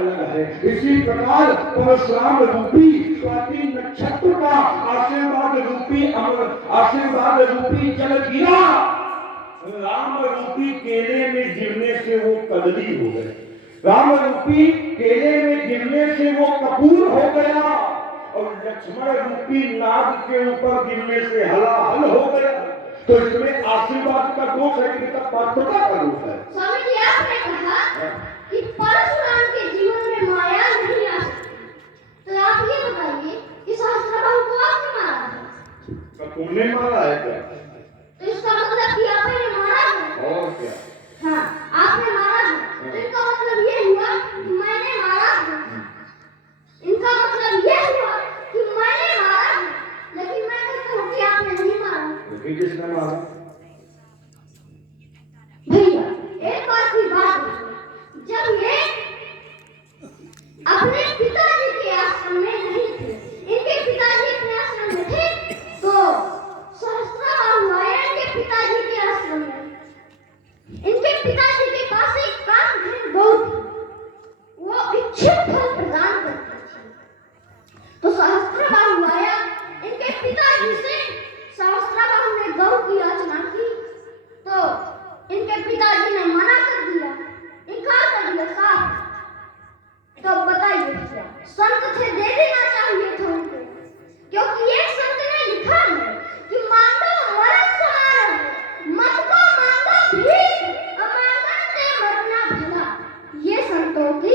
अलग है। इसी प्रकार परशुराम रूपी स्वाति नक्षत्र का आशीर्वाद रूपी जल गिरा, राम रूपी केले में गिरने से वो कदली हो गए, राम रूपी केले में गिरने से वो कपूर हो गया, और लक्ष्मण रूपी नाग के ऊपर गिरने से हलाहल हो गया। तो इसमें आशीर्वाद का दोष है कि पात्रता का दोष है। स्वामी जी, आपने कहा कि परशुराम के जीवन में माया नहीं आ सकती, तो आप ये बताइए कि सहस्त्रबाहु को आपने मारा है? तो तुमने मारा है क्या? तो इसका मतलब कि आपने मारा है। और क्या? हाँ, आपने मारा है। तो इसका मतलब ये हुआ कि मैंने मारा है। इनका मतलब ये हुआ कि मैंने मारा है, लेकिन मैं कहता हूँ कि आपने नहीं मारा। फिर किसने मारा? भैया, एक बात की बात है, जब ये अपने पिताजी के आश्रम में नहीं थे, इनके पिताजी अपने आश्रम में थे, तो सहस्त्रबाहु आया इनके पिताजी के आश्रम में। इनके पिताजी के पास एक काम है, गौ थी, वो इच्छित फल प्रदान करती थी। तो सहस्त्रबाहु आया इनके पिताजी से, सहस्त्रबाहु ने गौ की याचना की, तो इनके पिताजी ने मना कर दिया, इनकार कर दिया साफ। तो बताइए भैया, संत थे, दे देना चाहिए था उनको, क्योंकि एक संत ने लिखा है कि मांगो मरण समान, मत को मांगो भीख, अमांगन से मरना भला। ये संतों की